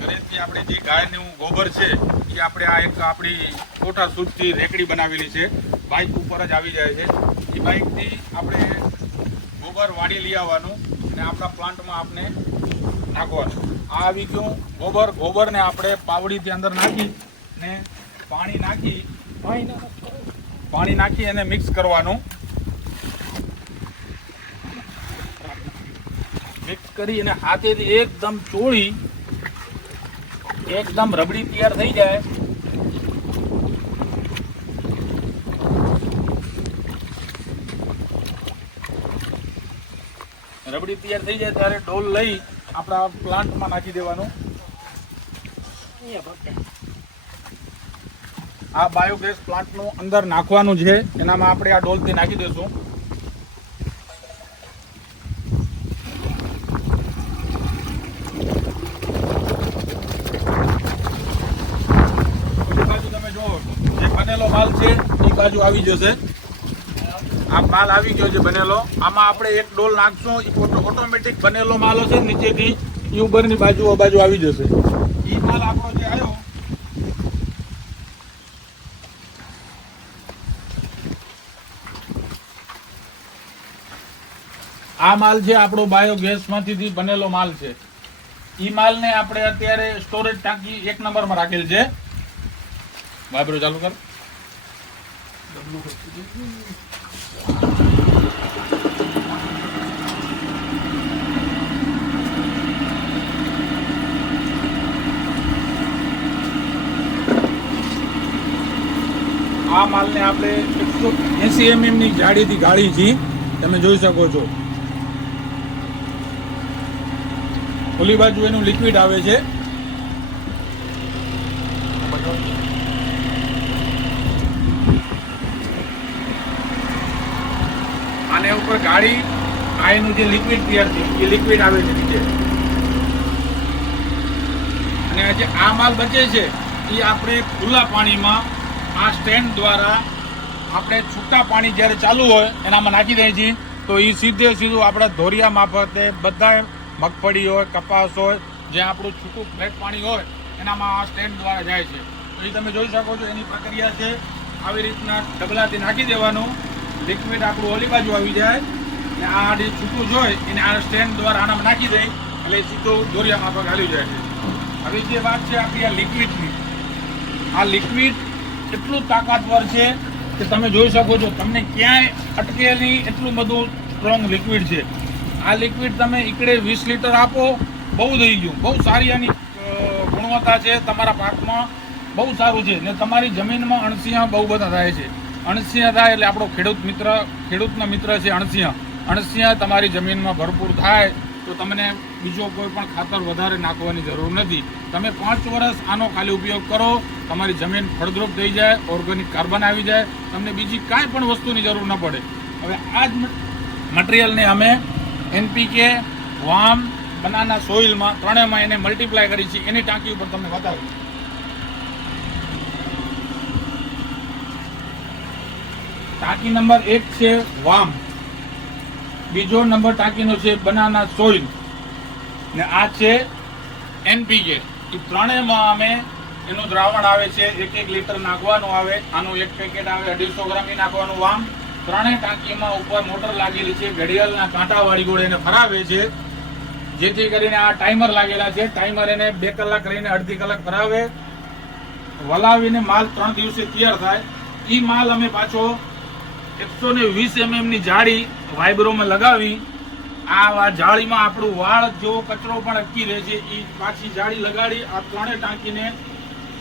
ઘરેથી આપણે જે ગાયનું ગોબર છે એ આપણે આ એક આપણી કોઠા સૂજથી રેકડી બનાવેલી છે, બાઇક ઉપર જ આવી જાય છે. એ બાઇકથી આપણે ગોબર વાળી લઈ આવવાનું અને આપણા પ્લાન્ટમાં આપણે નાખવાનું. આ આવી ગયું ગોબર. ગોબરને આપણે પાવડીથી અંદર નાખી ને પાણી નાખી અને મિક્સ કરવાનું. મિક્સ કરી અને હાથેથી એકદમ ચોળી એકદમ રબડી તૈયાર થઈ જાય. રબડી તૈયાર થઈ જાય ત્યારે ડોલ લઈ આપણા પ્લાન્ટમાં નાખી દેવાનું. આ બાયોગેસ પ્લાન્ટનું અંદર નાખવાનું છે, એનામાં આપણે આ ડોલથી નાખી દઈશું. બનેલો માલ છે એ બાજુ આવી જશે. આ માલ આવી ગયો છે બનેલો. આમાં આપણે એક ડોલ નાખશું, એ ઓટોમેટિક બનેલો માલ હશે નીચેથી એ ઉપરની બાજુ આવી જશે. એ માલ આપણો જે આવ્યો આ માલ છે આપણો બાયોગેસમાંથી બનેલો માલ છે. એ માલને આપણે અત્યારે સ્ટોરેજ ટાંકી 1 નંબરમાં રાખેલ છે. વાપરો ચાલુ કર. આ માલને આપણે 180 mm ની જાડીથી ગાળી છે, તમે જોઈ શકો છો. ઓલી બાજુ એનું લિક્વિડ આવે છે. આને ઉપર ગાળી આ એનું જે લિક્વિડ તૈયાર થયું એ લિક્વિડ આવે છે નીચે. અને જે આ માલ બચે છે એ આપણે ખુલ્લા પાણીમાં આ સ્ટેન્ડ દ્વારા આપણે છૂટા પાણી જ્યારે ચાલુ હોય એનામાં નાખી દઈએ છીએ, તો એ સીધું આપણે ધોરિયા મારફતે બધા મગફળી હોય, કપાસ હોય, જે આપણું છૂટું ફ્લેટ પાણી હોય એનામાં આ સ્ટેન્ડ દ્વારા જાય છે. તો એ તમે જોઈ શકો છો એની પ્રક્રિયા છે. આવી રીતના ડબલાથી નાખી દેવાનું, લિક્વિડ આપણું ઓલી બાજુ આવી જાય અને આ જે છૂટું જોઈ એને આ સ્ટેન્ડ દ્વારા આનામાં નાખી દઈ એટલે સીધું દોરિયા માફક હાલી જાય છે. હવે જે વાત છે આપણી આ લિક્વિડની, આ લિક્વિડ એટલું તાકાતવર છે કે તમે જોઈ શકો છો, તમને ક્યાંય અટકે નહીં એટલું બધું સ્ટ્રોંગ લિક્વિડ છે. આ લિક્વિડ તમે એકડે 20 લીટર આપો, બહુ થઈ ગયું. બહુ સારી આની ગુણવત્તા છે, તમારા પાકમાં બહુ સારું છે ને તમારી જમીનમાં અણસિયા બહુ બધા થાય છે. અણસિયા થાય એટલે આપણો ખેડૂતનો મિત્ર છે અણસિયા. અણસિયા તમારી જમીનમાં ભરપૂર થાય તો તમને બીજો કોઈ પણ ખાતર વધારે નાખવાની જરૂર નથી. તમે 5 વર્ષ આનો ખાલી ઉપયોગ કરો, તમારી જમીન ફળદ્રુપ થઈ જાય, ઓર્ગેનિક કાર્બન આવી જાય, તમને બીજી કાંઈ પણ વસ્તુની જરૂર ન પડે. હવે આ જ મટીરિયલને અમે NPK, વામ, બનાના સોઇલમાં ત્રણેયમાં એને મલ્ટીપ્લાય કરી છે. એની ટાંકી ઉપર તમને બતાવી. ટાંકી નંબર 1 છે વામ, બીજો નંબર ટાંકીનો છે બનાના સોઇલ ને આ છે NPK. એ ત્રણેયમાં અમે એનું દ્રાવણ આવે છે 1 લીટર નાખવાનું આવે. આનું 1 પેકેટ આવે 250 ગ્રામ નાખવાનું વામ. ત્રણેય ટાંકીમાં ઉપર મોટર લાગેલી છે, ઘડિયાળના કાંટાવાળી ગોળ એને ફરાવે છે, જેથી કરીને આ ટાઈમર લાગેલા છે. ટાઈમર એને 2 કલાક રહીને અડધી કલાક ફરાવે, વલાવીને માલ 3 દિવસે તૈયાર થાય. એ માલ અમે પાછો 120 mm ની જાળી વાઇબ્રોમાં લગાવી, આ જાળીમાં આપણું વાળ જેવો કચરો પણ અટકી રહે છે, એ પાછી જાળી લગાડી આ ત્રણેય ટાંકીને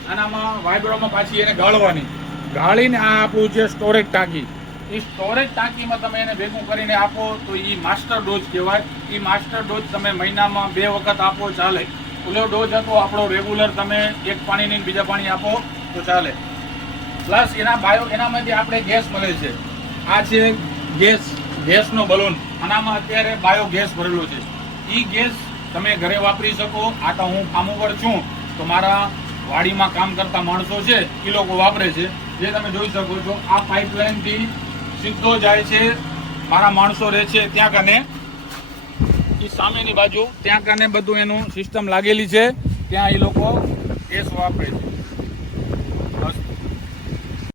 આનામાં વાઇબ્રોમાં પાછી એને ગાળવાની. ગાળીને આ આપણું છે સ્ટોરેજ ટાંકી. એ સ્ટોરેજ ટાંકીમાં તમે એને ભેગું કરીને આપો તો એ માસ્ટર ડોઝ કહેવાય. એ માસ્ટર ડોઝ તમે મહિનામાં 2 વખત આપો ચાલે. ઓલો ડોઝ હતો આપણો રેગ્યુલર, તમે એક પાણીની બીજા પાણી આપો તો ચાલે. પ્લસ એનામાંથી આપણે ગેસ મળે છે. આ છે ગેસનો બલૂન, આનામાં અત્યારે બાયોગેસ ભરેલો છે. એ ગેસ તમે ઘરે વાપરી શકો. આ તો હું ફાર્મ ઉપર છું તો મારા વાડીમાં કામ કરતા માણસો છે એ લોકો વાપરે છે. જે તમે જોઈ શકો છો આ પાઇપલાઇનથી સીધો જાય છે, મારા માણસો રહે છે ત્યાં કને, એ સામેની બાજુ ત્યાં કને બધું એનું સિસ્ટમ લાગેલી છે. ત્યાં એ લોકો ગેસ વાપરે છે.